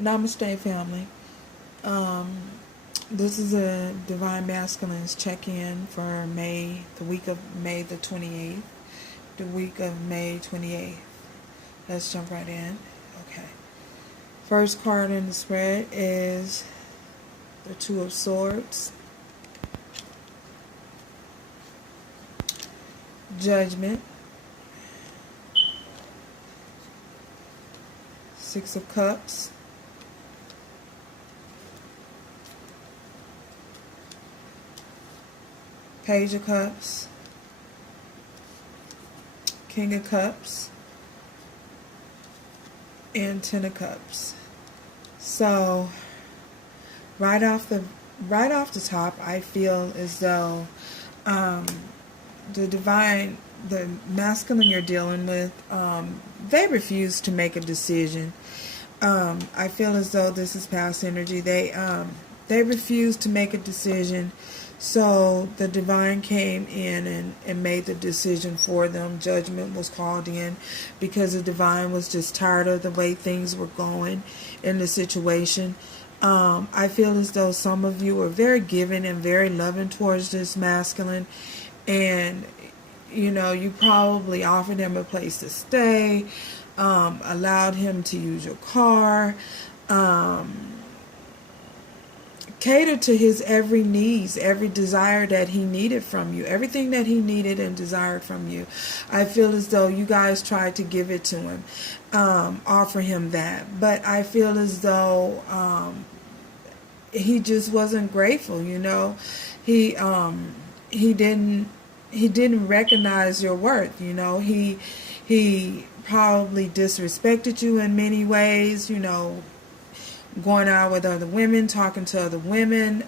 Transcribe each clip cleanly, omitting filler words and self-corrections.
Namaste, family. Um, this is a Divine Masculines check-in for the week of May the 28th. The week of May 28th. Let's jump right in. Okay. First card in the spread is the Two of Swords, Judgment, Six of Cups, Page of Cups, King of Cups, and Ten of Cups. So right off the top, I feel as though the masculine you're dealing with, they refuse to make a decision. I feel as though this is past energy. They refuse to make a decision. So the divine came in and made the decision for them. Judgment was called in because the divine was just tired of the way things were going in the situation. I feel as though some of you are very giving and very loving towards this masculine, and you probably offered him a place to stay, allowed him to use your car, catered to his every needs, every desire that he needed from you, everything that he needed and desired from you. I feel as though you guys tried to give it to him, offer him that, but I feel as though he just wasn't grateful. He didn't recognize your worth. He probably disrespected you in many ways, going out with other women, talking to other women.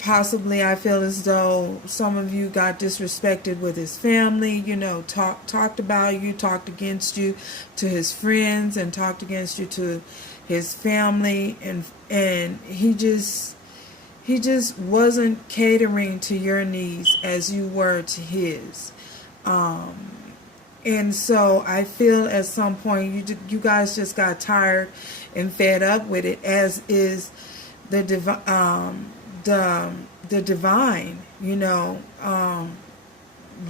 Possibly I feel as though some of you got disrespected with his family, talked about you, talked against you to his friends, and talked against you to his family, and he just wasn't catering to your needs as you were to his. And so I feel at some point you guys just got tired and fed up with it, as is the divine,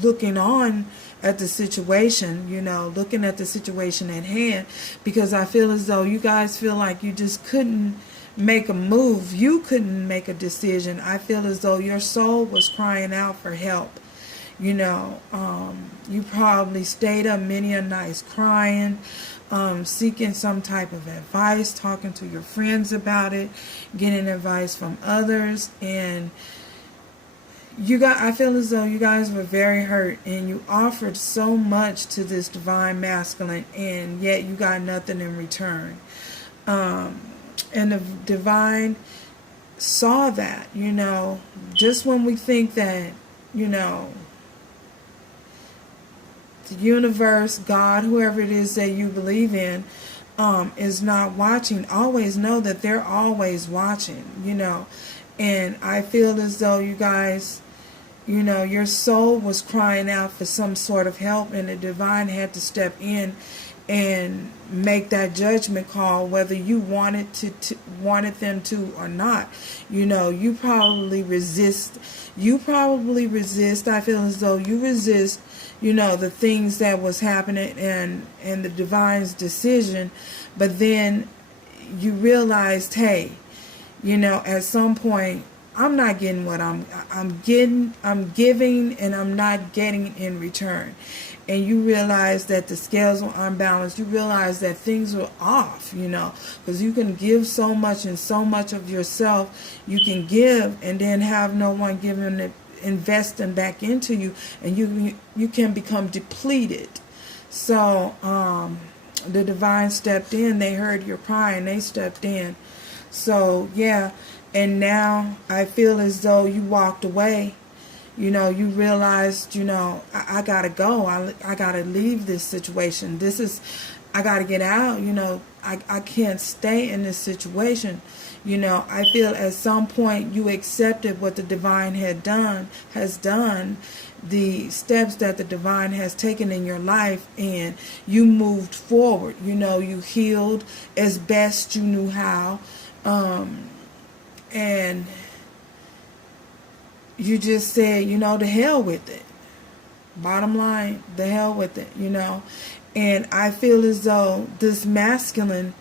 looking on at the situation, looking at the situation at hand, because I feel as though you guys feel like you just couldn't make a move. You couldn't make a decision. I feel as though your soul was crying out for help. You probably stayed up many a nights crying, seeking some type of advice, talking to your friends about it, getting advice from others, and I feel as though you guys were very hurt, and you offered so much to this divine masculine, and yet you got nothing in return. And the divine saw that, just when we think that, the universe, God, whoever it is that you believe in, is not watching, always know that they're always watching, And I feel as though you guys, your soul was crying out for some sort of help, and the divine had to step in and make that judgment call, whether you wanted them to or not. You probably resist. I feel as though you resist, the things that was happening and the divine's decision. But then you realized, hey, at some point, I'm not getting what I'm giving, and I'm not getting in return. And you realize that the scales were unbalanced. You realize that things were off, because you can give so much, and so much of yourself you can give, and then have no one investing back into you, and you can become depleted. So the divine stepped in. They heard your cry, and they stepped in. So yeah, and now I feel as though you walked away. You realized, I gotta go. I gotta leave this situation. This is, I got to get out. I can't stay in this situation. I feel at some point you accepted what the divine has done, the steps that the divine has taken in your life, and you moved forward. You healed as best you knew how, and you just said, the hell with it. Bottom line, the hell with it, And I feel as though this masculine,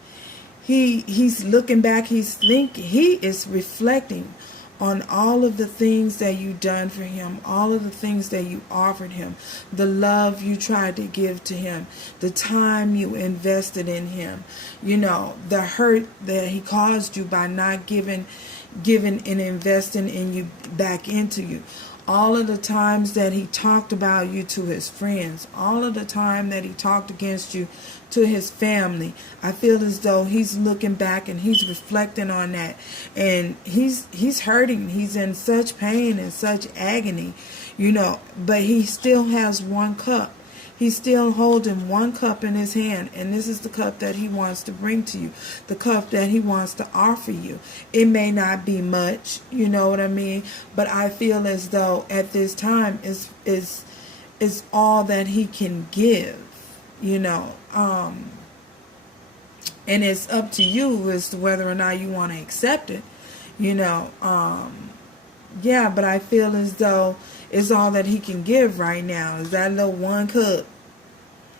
he's looking back, he's thinking, he is reflecting on all of the things that you done for him, all of the things that you offered him, the love you tried to give to him, the time you invested in him, the hurt that he caused you by not giving and investing in you back into you. All of the times that he talked about you to his friends, all of the time that he talked against you to his family, I feel as though he's looking back and he's reflecting on that, and he's hurting. He's in such pain and such agony, but he still has one cup. He's still holding one cup in his hand, and this is the cup that he wants to bring to you, the cup that he wants to offer you. It may not be much, you know what I mean, but I feel as though at this time is all that he can give, and it's up to you as to whether or not you want to accept it, but I feel as though it's all that he can give right now. Is that little one cup?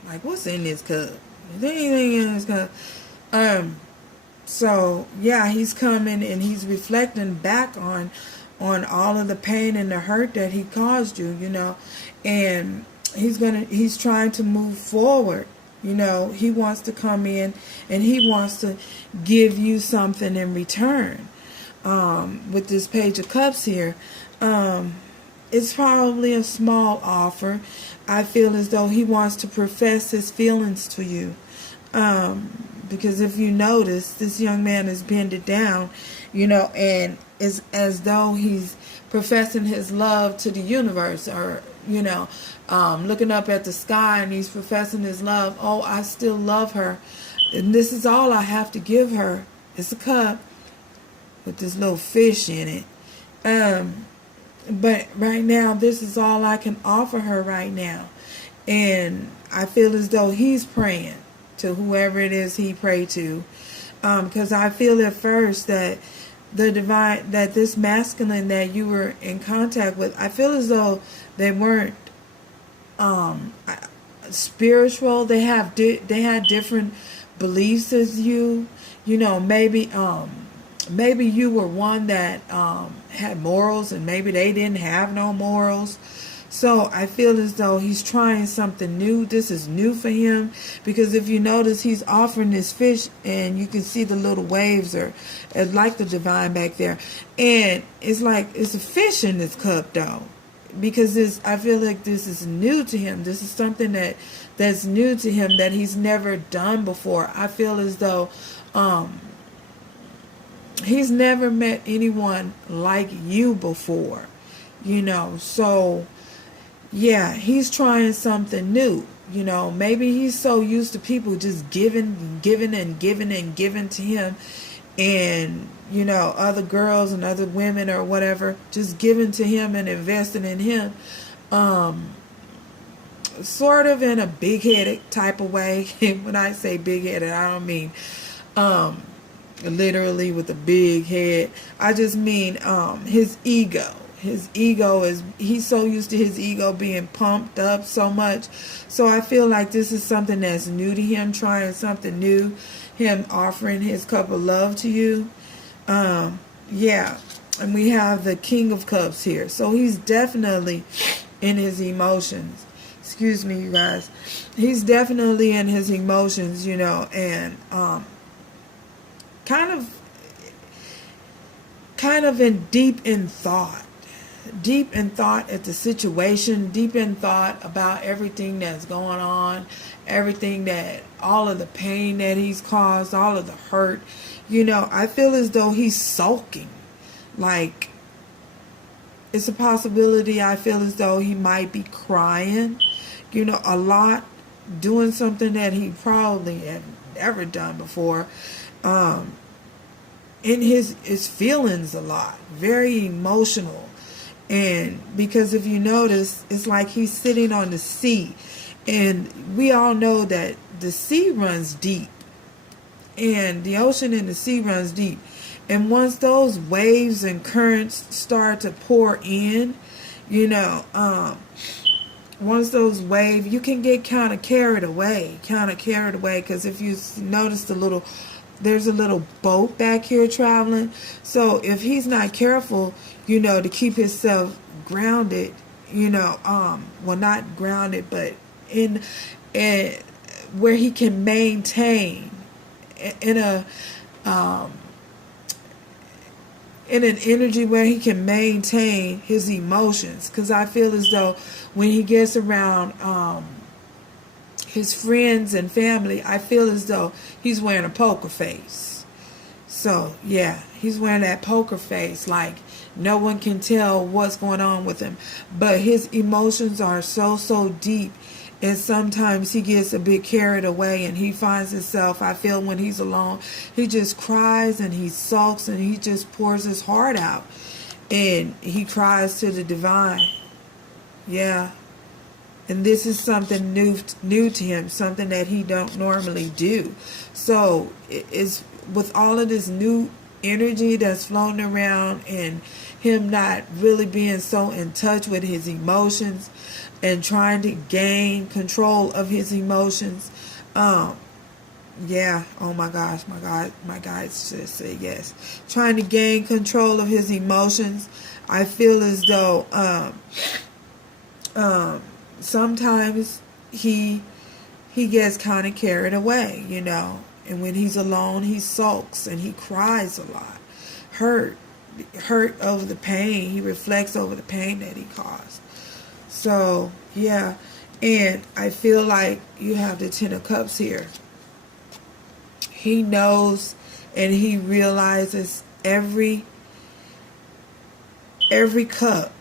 Like, what's in this cup? Is there anything in this cup? So yeah, he's coming and he's reflecting back on all of the pain and the hurt that he caused you, and he's trying to move forward. He wants to come in and he wants to give you something in return. With this Page of Cups here, it's probably a small offer. I feel as though he wants to profess his feelings to you. Because if you notice, this young man is bended down, and it's as though he's professing his love to the universe, or, looking up at the sky, and he's professing his love. Oh, I still love her. And this is all I have to give her. It's a cup with this little fish in it. But right now, this is all I can offer her right now. And I feel as though he's praying to whoever it is he prayed to. Because I feel at first that that this masculine that you were in contact with, I feel as though they weren't spiritual. They had different beliefs as you. Maybe you were one that had morals, and maybe they didn't have no morals. So I feel as though he's trying something new. This is new for him, because if you notice, he's offering this fish, and you can see the little waves are like the divine back there. And it's like it's a fish in this cup, though, because I feel like this is new to him. This is something that's new to him that he's never done before. I feel as though he's never met anyone like you before, so yeah, he's trying something new. Maybe he's so used to people just giving to him, and other girls and other women or whatever just giving to him and investing in him, sort of in a big-headed type of way. When I say big-headed, I don't mean literally with a big head. I just mean his ego. His ego he's so used to his ego being pumped up so much. So I feel like this is something that's new to him, trying something new, him offering his cup of love to you. Yeah. And we have the King of Cups here. So he's definitely in his emotions. Excuse me, you guys. He's definitely in his emotions, and kind of deep in thought at the situation, deep in thought about everything that's going on, all of the pain that he's caused, all of the hurt. I feel as though he's sulking. Like, it's a possibility. I feel as though he might be crying, a lot, doing something that he probably had never done before. In his feelings a lot, very emotional. And because if you notice, it's like he's sitting on the sea, and we all know that the sea runs deep, and the ocean and the sea runs deep. And once those waves and currents start to pour in, once those waves, you can get kind of carried away, because if you notice there's a little boat back here traveling. So if he's not careful, to keep himself grounded, well, not grounded, but in where he can maintain in an energy where he can maintain his emotions. Because I feel as though when he gets around his friends and family, I feel as though he's wearing a poker face. So yeah, he's wearing that poker face, like no one can tell what's going on with him. But his emotions are so deep, and sometimes he gets a bit carried away, and he finds himself, I feel, when he's alone, he just cries and he sulks and he just pours his heart out, and he cries to the divine. Yeah. And this is something new to him, something that he don't normally do. So it's with all of this new energy that's floating around, and him not really being so in touch with his emotions and trying to gain control of his emotions. Yeah, oh my gosh, my guides just said yes. Trying to gain control of his emotions. I feel as though sometimes he gets kind of carried away, and when he's alone, he sulks and he cries a lot, hurt over the pain. He reflects over the pain that he caused. So yeah, and I feel like you have the Ten of Cups here. He knows and he realizes every cup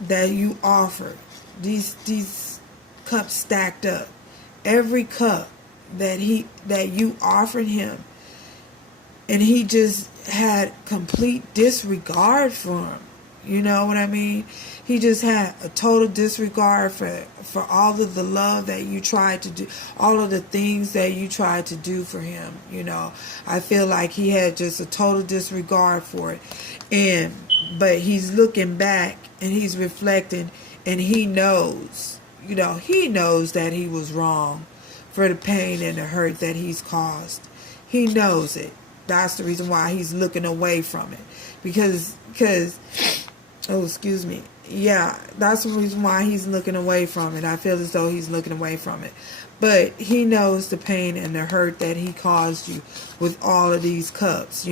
that you offer. These cups stacked up. Every cup that you offered him, and he just had complete disregard for him. You know what I mean? He just had a total disregard for all of the love that you tried to do, all of the things that you tried to do for him. I feel like he had just a total disregard for it. But he's looking back and he's reflecting, and he knows, that he was wrong for the pain and the hurt that he's caused. He knows it. That's the reason why he's looking away from it. Because oh, excuse me. Yeah, that's the reason why he's looking away from it. I feel as though he's looking away from it. But he knows the pain and the hurt that he caused you with all of these cups,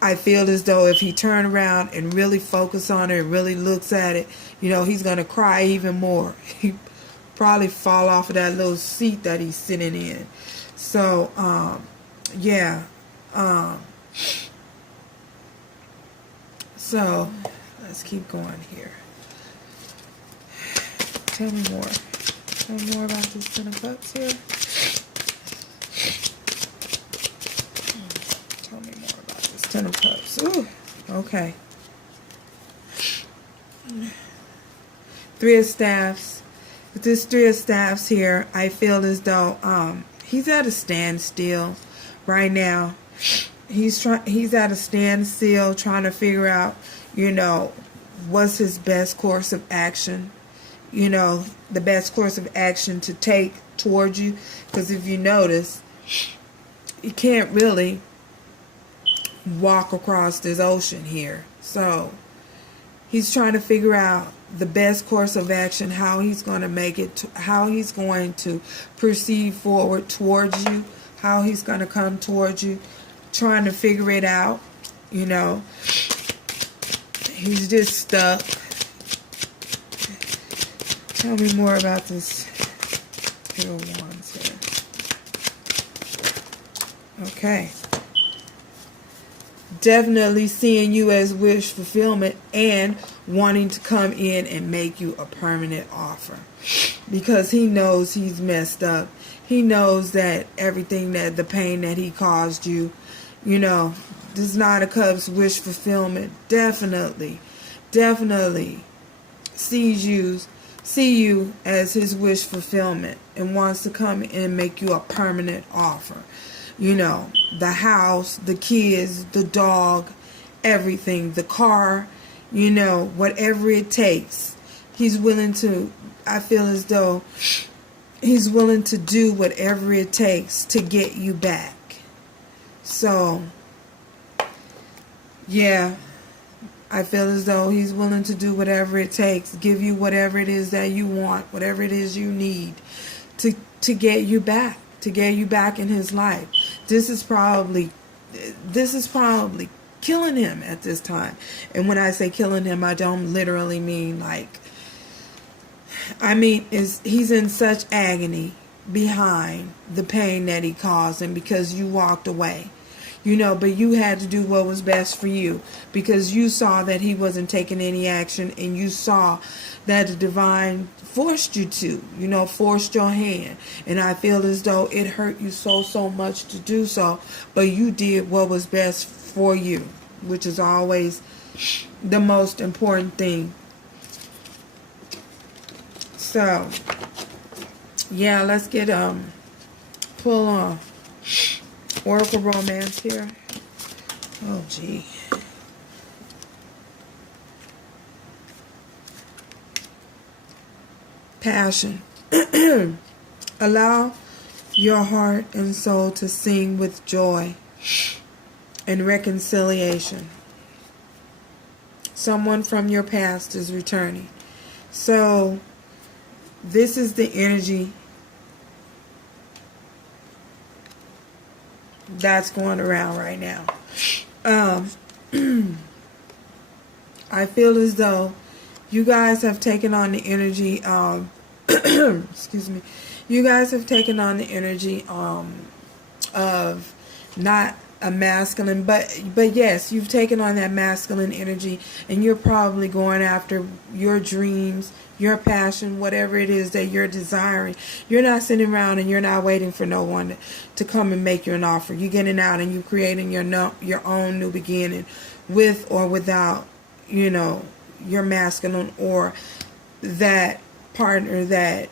I feel as though if he turned around and really focused on it and really looks at it, he's going to cry even more. He probably fall off of that little seat that he's sitting in. So, yeah. So, let's keep going here. Tell me more. Tell me more about this Ten of Cups here. Tell me more about this Ten of Cups. Ooh, okay. Three of Staffs. With this Three of Staffs here, I feel as though he's at a standstill right now. He's at a standstill trying to figure out, what's his best course of action. The best course of action to take towards you. Because if you notice, he can't really walk across this ocean here. So he's trying to figure out the best course of action, how he's going to make it, how he's going to proceed forward towards you, how he's going to come towards you, trying to figure it out. He's just stuck. Tell me more about this Pair of Wands here. Okay. Definitely seeing you as wish fulfillment and wanting to come in and make you a permanent offer. because he knows he's messed up. He knows that everything, that the pain that he caused you, you know, this is not a Cub's wish fulfillment. Definitely see you as his wish fulfillment, and wants to come and make you a permanent offer. You know, the house, the kids, the dog, everything, the car, you know, whatever it takes. He's willing to, I feel as though he's willing to do whatever it takes to get you back. So, yeah, I feel as though he's willing to do whatever it takes, give you whatever it is that you want, whatever it is you need to get you back, in his life. This is probably killing him at this time. And when I say killing him, I don't literally mean like, I mean, he's in such agony behind the pain that he caused, and because you walked away. You know, but you had to do what was best for you, because you saw that he wasn't taking any action, and you saw that the divine forced you to, you know, forced your hand. And I feel as though it hurt you so much to do so, but you did what was best for you, which is always the most important thing. So, yeah, let's get pull on Oracle Romance here. Oh, gee. Passion. Allow your heart and soul to sing with joy and reconciliation. Someone from your past is returning. So, this is the energy that's going around right now. I feel as though you guys have taken on the energy excuse me. You guys have taken on the energy of not a masculine, but yes, you've taken on that masculine energy, and you're probably going after your dreams, your passion, whatever it is that you're desiring. You're not sitting around and you're not waiting for no one to come and make you an offer. You're getting out and you're creating your own new beginning, with or without, you know, your masculine or that partner, that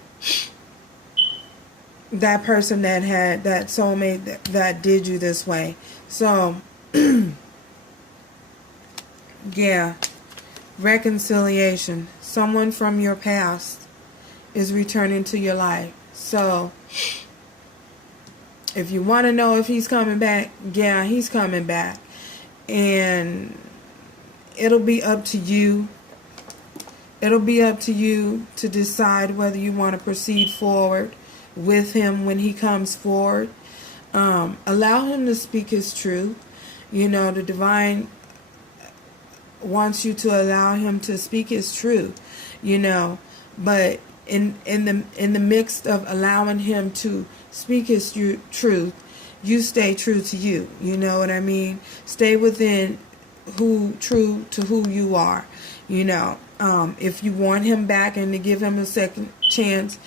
person that had that soulmate that did you this way. So, yeah, reconciliation. Someone from your past is returning to your life. So, if you want to know if he's coming back, yeah, he's coming back. And it'll be up to you. It'll be up to you to decide whether you want to proceed forward with him when he comes forward. Allow him to speak his truth. You know, the divine wants you to allow him to speak his truth, you know, but in the midst of allowing him to speak his truth, you stay true to you. You know what I mean? Stay within true to who you are. You know, if you want him back and to give him a second chance,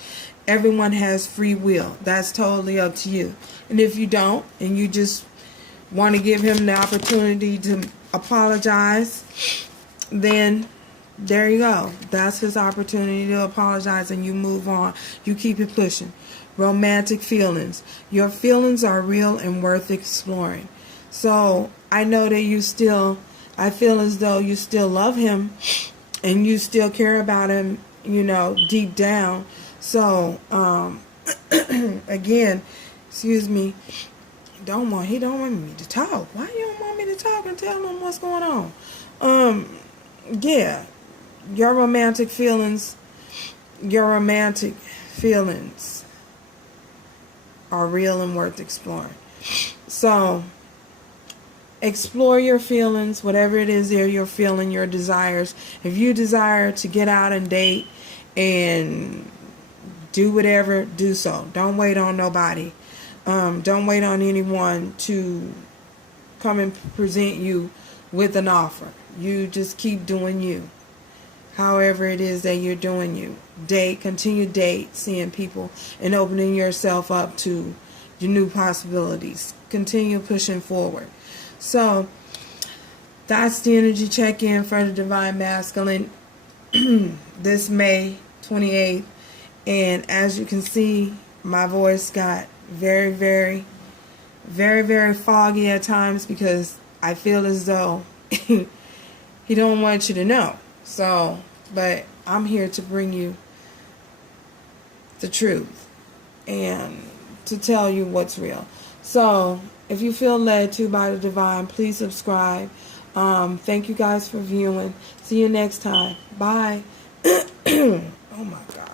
everyone has free will. That's totally up to you. And if you don't, and you just want to give him the opportunity to apologize, then there you go. That's his opportunity to apologize, and you move on. You keep it pushing. Romantic feelings. Your feelings are real and worth exploring. So I know that I feel as though you still love him and you still care about him, you know, deep down. So, again, excuse me, he don't want me to talk. Why you don't want me to talk and tell him what's going on? Yeah, your romantic feelings are real and worth exploring. So, explore your feelings, whatever it is there you're feeling, your desires. If you desire to get out and date and do whatever, do so. Don't wait on nobody. Don't wait on anyone to come and present you with an offer. You just keep doing you. however it is that you're doing you. Continue seeing people and opening yourself up to your new possibilities. Continue pushing forward. So that's the energy check-in for the Divine Masculine this May 28th. And as you can see, my voice got very, very, very, very foggy at times because I feel as though he don't want you to know. So, but I'm here to bring you the truth and to tell you what's real. So, if you feel led to by the divine, please subscribe. Thank you guys for viewing. See you next time. Bye. Oh my God.